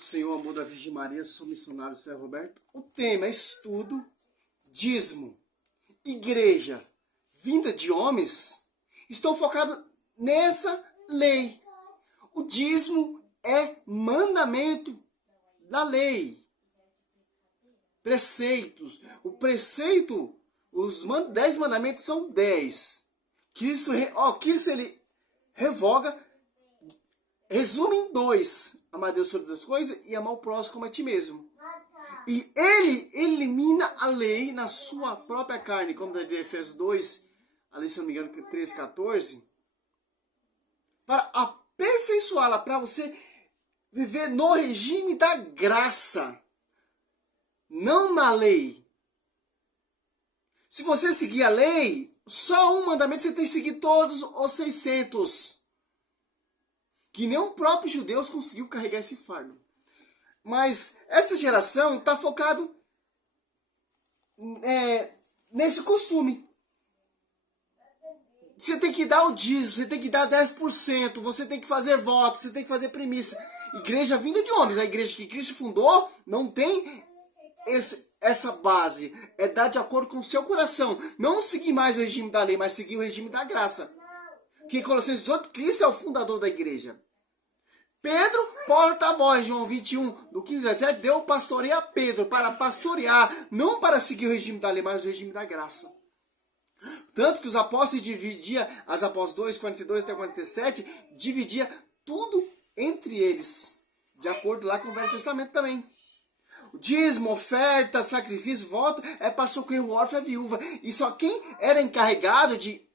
O Senhor, amor da Virgem Maria, sou missionário Sérgio Roberto. O tema é estudo, dízimo, igreja, vinda de homens. Estou focado nessa lei. O dízimo é mandamento da lei. Preceitos. O preceito, os 10 mandamentos são 10. Cristo ele revoga, resume em 2. Amar Deus sobre as coisas e amar o próximo como a ti mesmo. E ele elimina a lei na sua própria carne, como da de Efésios 2, ali se não me engano, 13, 14, para aperfeiçoá-la, para você viver no regime da graça, não na lei. Se você seguir a lei, só um mandamento você tem que seguir todos os 600. Que nem o próprio judeu conseguiu carregar esse fardo. Mas essa geração está focado nesse costume. Você tem que dar o dízimo, você tem que dar 10%, você tem que fazer voto, você tem que fazer premissa. Igreja vinda de homens, a igreja que Cristo fundou não tem essa base. É dar de acordo com o seu coração. Não seguir mais o regime da lei, mas seguir o regime da graça. Que em Colossenses 18, Cristo é o fundador da igreja. Pedro, porta-voz, João 21, do 15 ao 17, deu pastoreio a Pedro para pastorear, não para seguir o regime da lei, mas o regime da graça. Tanto que os apóstolos dividiam, as apóstolos 2, 42 até 47, dividia tudo entre eles, de acordo lá com o Velho Testamento também. O dízimo, oferta, sacrifício, voto, é para socorrer o órfão e a viúva. E só quem era encarregado de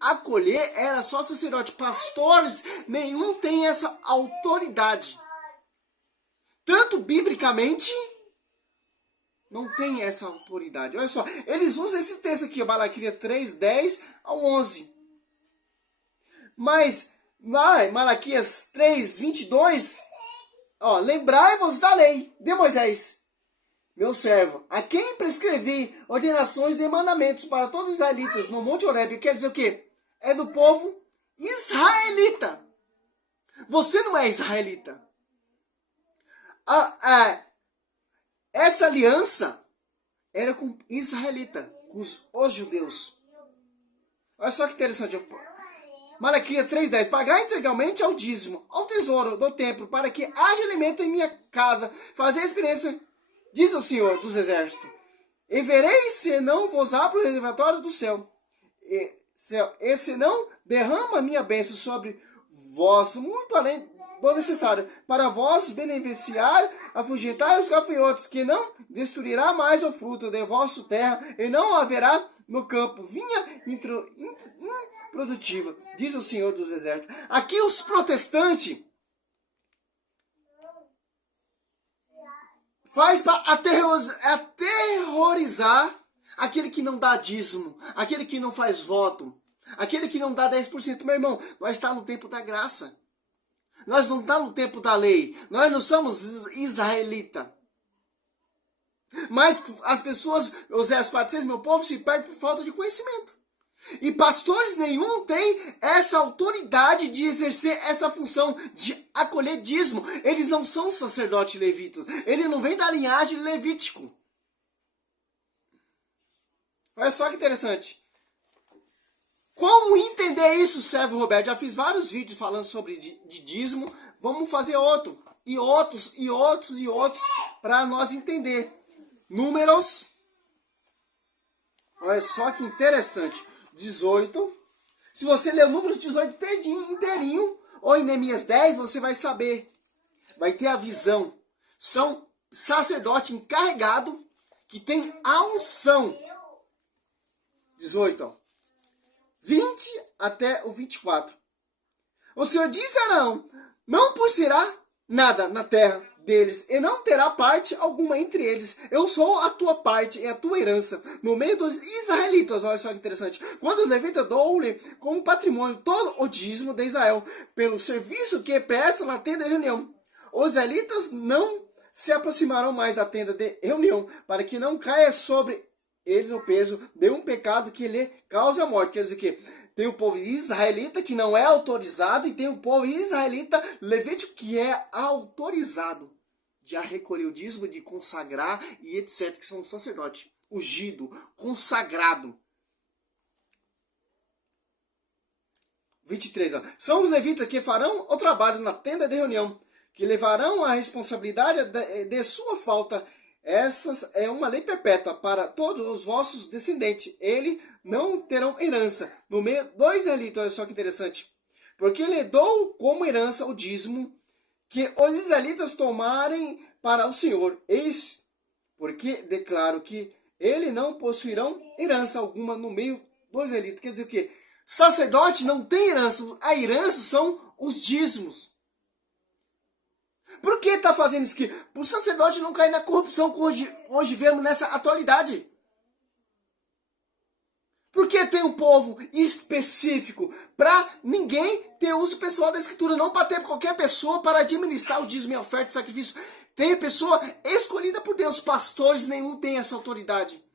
acolher era só sacerdote. Pastores, nenhum tem essa autoridade. Tanto biblicamente, não tem essa autoridade. Olha só, eles usam esse texto aqui, Malaquias 3, 10 ao 11. Mas, lá em Malaquias 3, 22, lembrai-vos da lei de Moisés, meu servo, a quem prescrevi ordenações de mandamentos para todos os israelitas no Monte Horebe. Quer dizer o quê? É do povo israelita. Você não é israelita. Essa aliança era com israelita, com os judeus. Olha só que interessante. Malaquias 3,10. Pagar integralmente ao dízimo, ao tesouro do templo, para que haja alimento em minha casa. Fazer a experiência, diz o Senhor dos Exércitos. E vereis se não vos abro o reservatório do céu. E se não derrama minha bênção sobre vós, muito além do necessário, para vós beneficiar, afugentar os gafanhotos, que não destruirá mais o fruto de vossa terra, e não haverá no campo vinha improdutiva, diz o Senhor dos Exércitos. Aqui os protestantes faz para aterrorizar aquele que não dá dízimo, aquele que não faz voto, aquele que não dá 10%. Meu irmão, nós estamos no tempo da graça. Nós não estamos no tempo da lei. Nós não somos israelitas. Mas as pessoas, Oséias 4,6, meu povo se perde por falta de conhecimento. E pastores nenhum tem essa autoridade de exercer essa função de acolher dízimo. Eles não são sacerdotes levitas. Ele não vem da linhagem levítico. Olha só que interessante. Como entender isso, Sérgio Roberto? Já fiz vários vídeos falando sobre dízimo. Vamos fazer outro. E outros, e outros, e outros. Para nós entender. Números. Olha só que interessante. 18. Se você ler o Números 18 inteirinho, ou em Neemias 10, você vai saber. Vai ter a visão. São sacerdote encarregado que tem a unção. 18, 20 até o 24. O Senhor disse a Arão: não possuirá nada na terra deles, e não terá parte alguma entre eles. Eu sou a tua parte e a tua herança no meio dos israelitas. Olha só que interessante. Quando o levita dou-lhe como patrimônio todo o dízimo de Israel, pelo serviço que presta na tenda de reunião. Os israelitas não se aproximarão mais da tenda de reunião, para que não caia sobre eles o peso de um pecado que lhe cause a morte. Quer dizer que Tem o povo israelita que não é autorizado e tem o povo israelita levítico que é autorizado de recolher o dízimo, de consagrar e etc, que são sacerdote, ungido, consagrado. 23, ó. São os levitas que farão o trabalho na tenda de reunião, que levarão a responsabilidade de sua falta. Essas é uma lei perpétua para todos os vossos descendentes. Eles não terão herança no meio dos israelitas. Olha só que interessante. Porque lhe dou como herança o dízimo que os israelitas tomarem para o Senhor. Eis porque declaro que eles não possuirão herança alguma no meio dos israelitas. Quer dizer o quê? Sacerdote não tem herança. A herança são os dízimos. Por que está fazendo isso aqui? Para o sacerdote não cair na corrupção que hoje vemos nessa atualidade. Porque tem um povo específico para ninguém ter uso pessoal da escritura, não para ter qualquer pessoa para administrar o dízimo e a oferta e sacrifício. Tem pessoa escolhida por Deus, pastores, nenhum tem essa autoridade.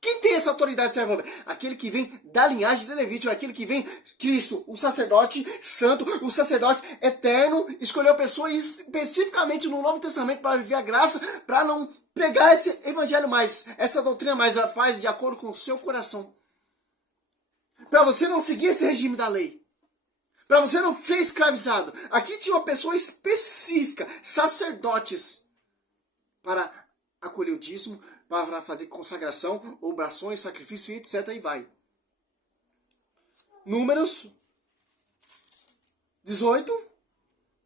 Quem tem essa autoridade, servo? Aquele que vem da linhagem de Levítico, aquele que vem Cristo, o sacerdote santo, o sacerdote eterno, escolheu a pessoa especificamente no Novo Testamento para viver a graça, para não pregar esse evangelho mais, essa doutrina mais, faz de acordo com o seu coração. Para você não seguir esse regime da lei. Para você não ser escravizado. Aqui tinha uma pessoa específica, sacerdotes, para acolher o dízimo, para fazer consagração, obrações, sacrifício, etc. E vai. Números 18,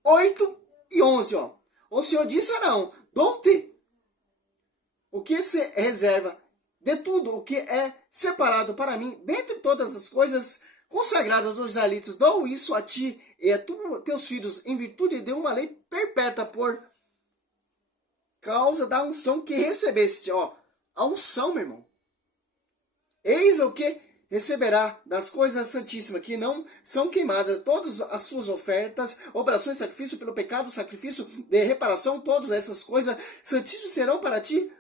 8 e 11. Ó. O Senhor disse a Arão, dou-te o que se reserva de tudo o que é separado para mim, dentre todas as coisas consagradas dos israelitas, dou isso a ti e a teus filhos, em virtude de uma lei perpétua por causa da unção que recebeste. Ó, a unção, meu irmão. Eis o que receberá das coisas santíssimas, que não são queimadas, todas as suas ofertas, oblações, sacrifício pelo pecado, sacrifício de reparação, todas essas coisas santíssimas serão para ti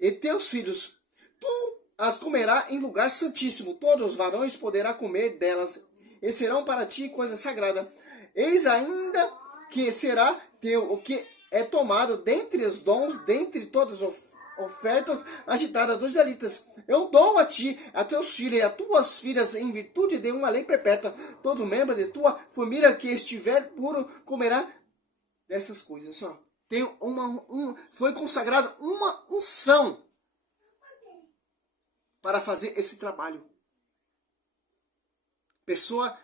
e teus filhos. Tu as comerás em lugar santíssimo, todos os varões poderá comer delas, e serão para ti coisa sagrada. Eis ainda que será teu o que é tomado dentre os dons, dentre todas as ofertas agitadas dos israelitas. Eu dou a ti, a teus filhos e a tuas filhas, em virtude de uma lei perpétua. Todo membro de tua família que estiver puro comerá dessas coisas. Ó. Tem foi consagrada uma unção para fazer esse trabalho. Pessoa,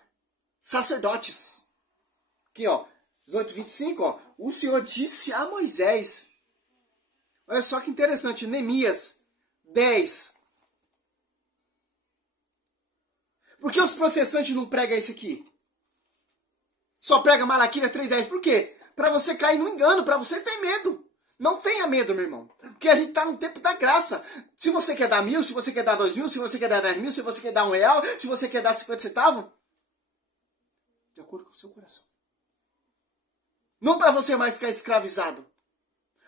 sacerdotes. Aqui, ó, 18:25, ó. O Senhor disse a Moisés. Olha só que interessante, Neemias 10. Por que os protestantes não pregam isso aqui? Só prega Malaquias 3:10. Por quê? Para você cair no engano, para você ter medo. Não tenha medo, meu irmão. Porque a gente está no tempo da graça. Se você quer dar 1.000, se você quer dar 2.000, se você quer dar 10.000, se você quer dar R$1, se você quer dar 50 centavos, de acordo com o seu coração. Não para você mais ficar escravizado.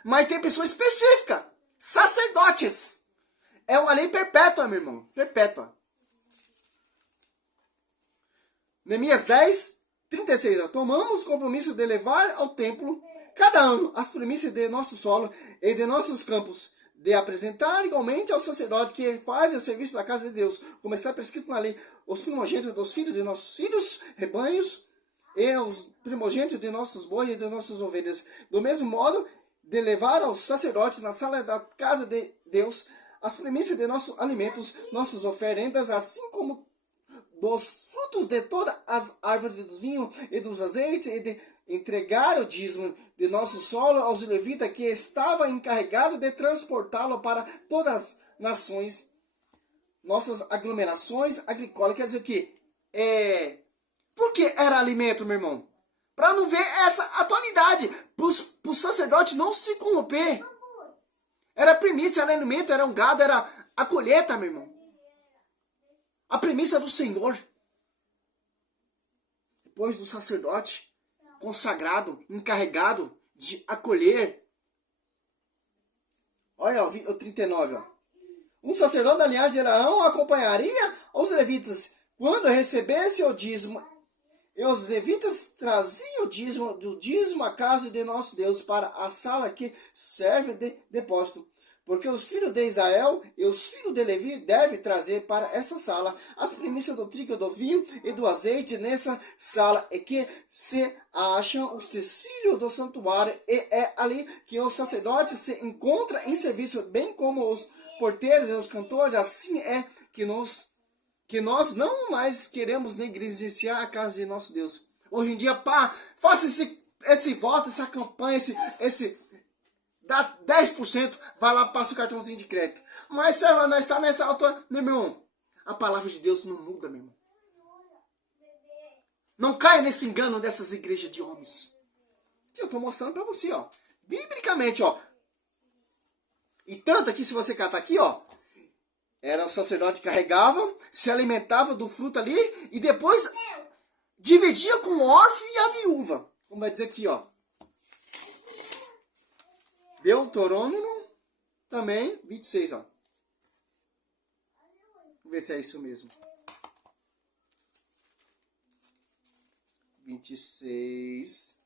Mas tem pessoa específica. Sacerdotes. É uma lei perpétua, meu irmão. Perpétua. Neemias 10:36. Ó. Tomamos o compromisso de levar ao templo cada ano as primícias de nosso solo e de nossos campos, de apresentar igualmente ao sacerdote que faz o serviço da casa de Deus, como está prescrito na lei, os primogênitos dos filhos de nossos filhos, rebanhos, e os primogênitos de nossos bois e de nossas ovelhas. Do mesmo modo, de levar aos sacerdotes na sala da casa de Deus as primícias de nossos alimentos, nossas oferendas, assim como dos frutos de todas as árvores dos vinhos e dos azeites, e de entregar o dízimo de nosso solo aos levitas, que estava encarregado de transportá-lo para todas as nações, nossas aglomerações agrícolas. Quer dizer que por que era alimento, meu irmão? Para não ver essa atualidade, para os sacerdotes não se corromper. Era primícia, era alimento, era um gado, era a colheita, meu irmão. A primícia do Senhor. Depois do sacerdote consagrado, encarregado de acolher. Olha o 39, ó. Um sacerdote da linhagem de Arão acompanharia os levitas Quando recebesse o dízimo, e os levitas traziam do dízimo à casa de nosso Deus para a sala que serve de depósito. Porque os filhos de Israel e os filhos de Levi devem trazer para essa sala as primícias do trigo, do vinho e do azeite nessa sala, e que se acham os utensílios do santuário, e é ali que os sacerdotes se encontram em serviço, bem como os porteiros e os cantores. Assim é que nós não mais queremos negligenciar a casa de nosso Deus. Hoje em dia, pá, faça esse voto, essa campanha, dá 10%, vai lá, passa o cartãozinho de crédito. Mas, serva, nós está nessa altura, meu irmão, a palavra de Deus não muda, meu irmão. Não caia nesse engano dessas igrejas de homens. Que eu estou mostrando para você, ó. Biblicamente, ó. E tanto aqui, se você catar aqui, ó. Era o sacerdote que carregava, se alimentava do fruto ali, e depois dividia com o órfão e a viúva. Como vai dizer aqui, ó. Deuteronômio também, 26, ó. Vamos ver se é isso mesmo. 26,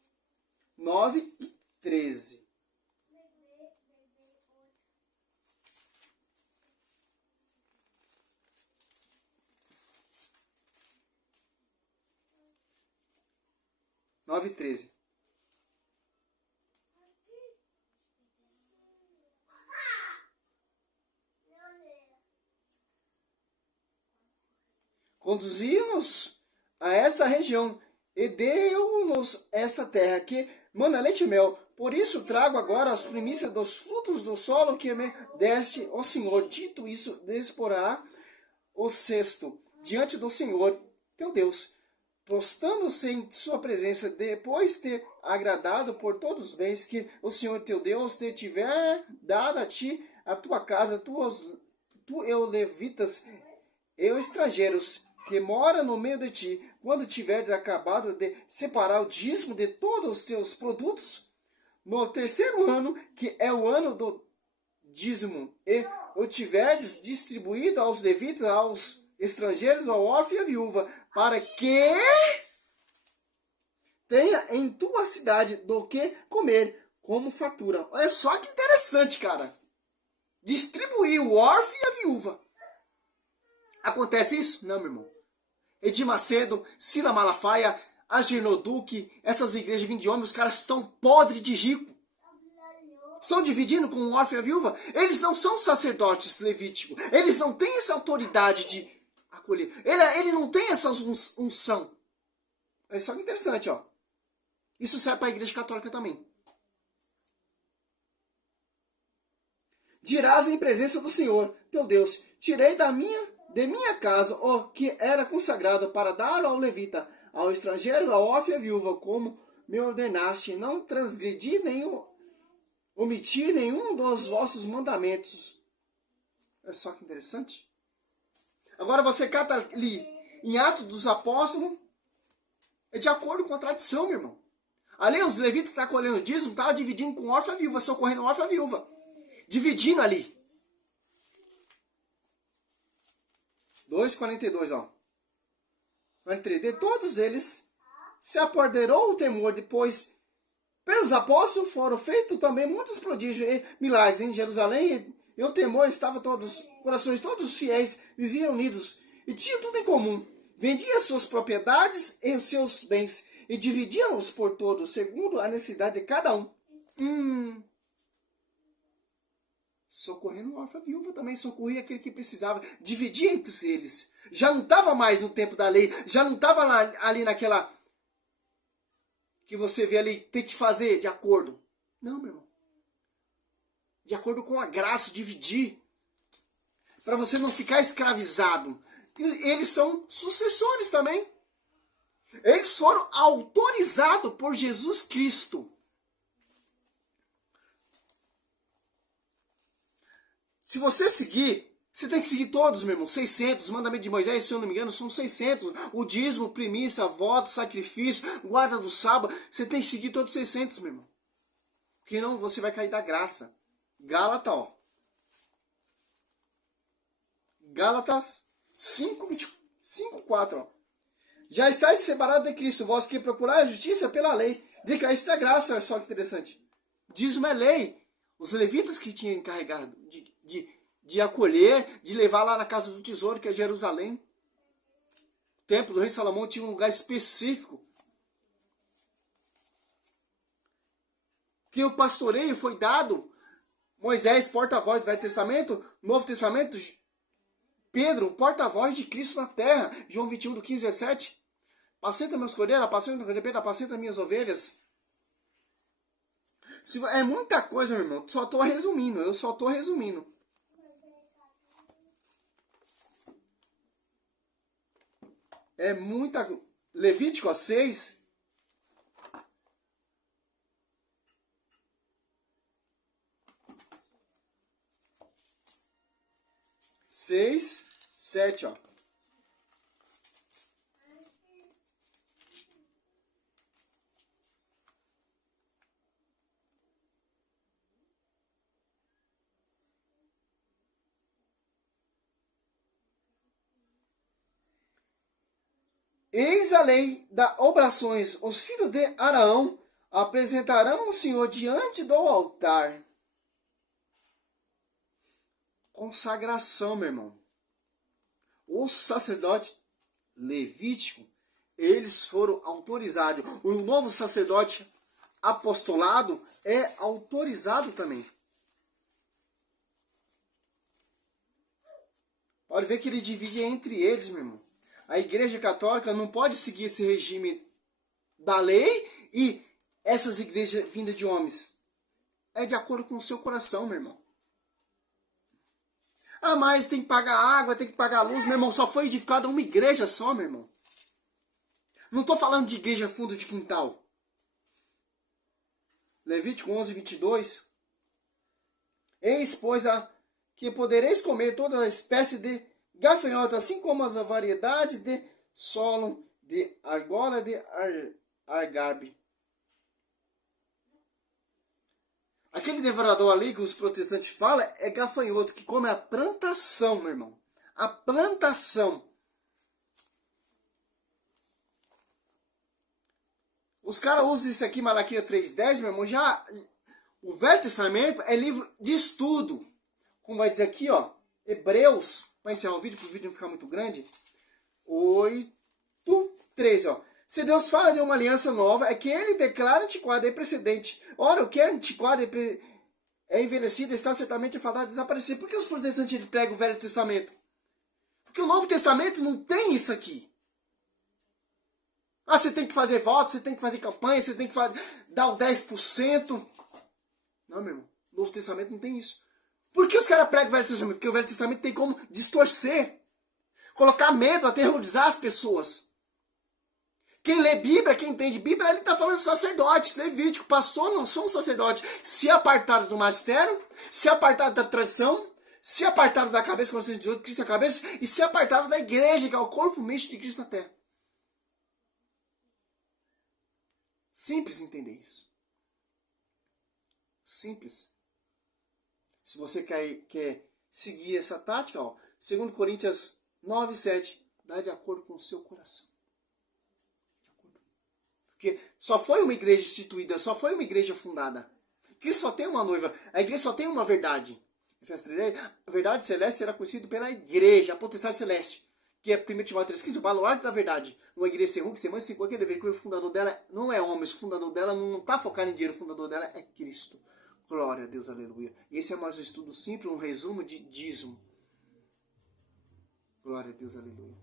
9 e 13. Nove e 13. Conduzi-nos a esta região e deu-nos esta terra que mana leite e mel. Por isso trago agora as primícias dos frutos do solo que me deste, ó Senhor. Dito isso, disporá o cesto diante do Senhor teu Deus, prostando-se em sua presença, depois de ter agradado por todos os bens que o Senhor teu Deus te tiver dado a ti, a tua casa, tu e os levitas e os estrangeiros que mora no meio de ti, quando tiveres acabado de separar o dízimo de todos os teus produtos, no terceiro ano, que é o ano do dízimo, e o tiveres distribuído aos levitas, aos estrangeiros, ao órfão e à viúva, para que tenha em tua cidade do que comer, como fartura. Olha só que interessante, cara. Distribuir o órfão e a viúva. Acontece isso? Não, meu irmão. Edir Macedo, Sila Malafaia, Agenoduque, essas igrejas vindo de homem, os caras estão podres de rico. Estão dividindo com o órfão e a viúva. Eles não são sacerdotes levíticos. Eles não têm essa autoridade de acolher. Ele não tem essa unção. É só que interessante, ó. Isso serve para a igreja católica também. Dirás em presença do Senhor, teu Deus, tirei de minha casa o que era consagrado para dar ao levita, ao estrangeiro, ao órfão e à viúva, como me ordenaste, não transgredi nem omiti nenhum dos vossos mandamentos. Olha só que interessante. Agora você cata ali em Atos dos Apóstolos, é de acordo com a tradição, meu irmão. Ali os levitas que estavam colhendo o dízimo, estavam dividindo com órfão e a viúva, socorrendo o órfão e a viúva. Dividindo ali. 2,42, ó. 43. De todos eles se apoderou o temor, depois pelos apóstolos foram feitos também muitos prodígios e milagres em Jerusalém, e o temor estava todos, corações todos os fiéis viviam unidos e tinham tudo em comum. Vendiam suas propriedades e os seus bens e dividiam-os por todos, segundo a necessidade de cada um. Socorrendo o órfão e a viúva também, socorria aquele que precisava, dividia entre eles. Já não estava mais no tempo da lei, já não estava ali naquela que você vê ali, tem que fazer de acordo. Não, meu irmão. De acordo com a graça, dividir. Para você não ficar escravizado. Eles são sucessores também. Eles foram autorizados por Jesus Cristo. Se você seguir, você tem que seguir todos, meu irmão. 600, mandamento de Moisés, se eu não me engano, são 600. O dízimo, primícia, voto, sacrifício, guarda do sábado. Você tem que seguir todos os 600, meu irmão. Porque não, você vai cair da graça. Gálatas, ó. Gálatas 5, 5:4, ó. Já estáis separados de Cristo, vós que procurai a justiça pela lei, decaíste da graça. Olha só que interessante. Dízimo é lei. Os levitas que tinham encarregado de acolher, de levar lá na casa do tesouro, que é Jerusalém. O templo do rei Salomão tinha um lugar específico. Que o pastoreio foi dado. Moisés, porta-voz do Velho Testamento, Novo Testamento, Pedro, porta-voz de Cristo na terra. João 21, do 15 ao 17. Apacenta meus cordeiros, apacenta minhas ovelhas. É muita coisa, meu irmão. Só estou resumindo. Eu só estou resumindo. É muita... Levítico 6. 6, 7, ó. Eis a lei das oblações. Os filhos de Araão apresentarão o Senhor diante do altar. Consagração, meu irmão. O sacerdote levítico, eles foram autorizados. O novo sacerdote apostolado é autorizado também. Pode ver que ele divide entre eles, meu irmão. A Igreja Católica não pode seguir esse regime da lei e essas igrejas vindas de homens. É de acordo com o seu coração, meu irmão. Ah, mas tem que pagar água, tem que pagar luz. Meu irmão, só foi edificada uma igreja só, meu irmão. Não estou falando de igreja fundo de quintal. Levítico 11, 22. Eis, pois, que podereis comer toda a espécie de gafanhotos, assim como as variedades de solo, de argola, de argabe. Aquele devorador ali que os protestantes falam é gafanhoto, que come a plantação, meu irmão. A plantação. Os caras usam isso aqui, Malaquias 3:10, meu irmão. Já o Velho Testamento é livro de estudo. Como vai dizer aqui, ó. Hebreus, para encerrar o vídeo, para o vídeo não ficar muito grande. 8:13, ó. Se Deus fala de uma aliança nova, é que ele declara antiquada e precedente. Ora, o que é antiquado é envelhecido, está certamente fadado a desaparecer. Por que os protestantes pregam o Velho Testamento? Porque o Novo Testamento não tem isso aqui. Ah, você tem que fazer voto, você tem que fazer campanha, você tem que dar o 10%. Não, meu irmão. O Novo Testamento não tem isso. Por que os caras pregam o Velho Testamento? Porque o Velho Testamento tem como distorcer, colocar medo, aterrorizar as pessoas. Quem lê Bíblia, quem entende Bíblia, ele está falando de sacerdotes, levítico, pastor não são sacerdotes. Se apartaram do magistério, se apartaram da tradição, se apartaram da cabeça, como vocês dizem, Cristo é a cabeça, e se apartaram da igreja, que é o corpo místico de Cristo na terra. Simples entender isso. Simples. Se você quer seguir essa tática, ó, 2 Coríntios 9:7, dá de acordo com o seu coração. Porque só foi uma igreja instituída, só foi uma igreja fundada. Cristo só tem uma noiva, a igreja só tem uma verdade. A verdade celeste será conhecida pela igreja, a potestade celeste, que é 1 Timóteo 3,15, o baluarte da verdade. Uma igreja sem ruim, sem mãe, sem qualquer dever, que o fundador dela não é homem, o fundador dela não está focado em dinheiro, o fundador dela é Cristo. Glória a Deus, aleluia. E esse é mais um estudo simples, um resumo de dízimo. Glória a Deus, aleluia.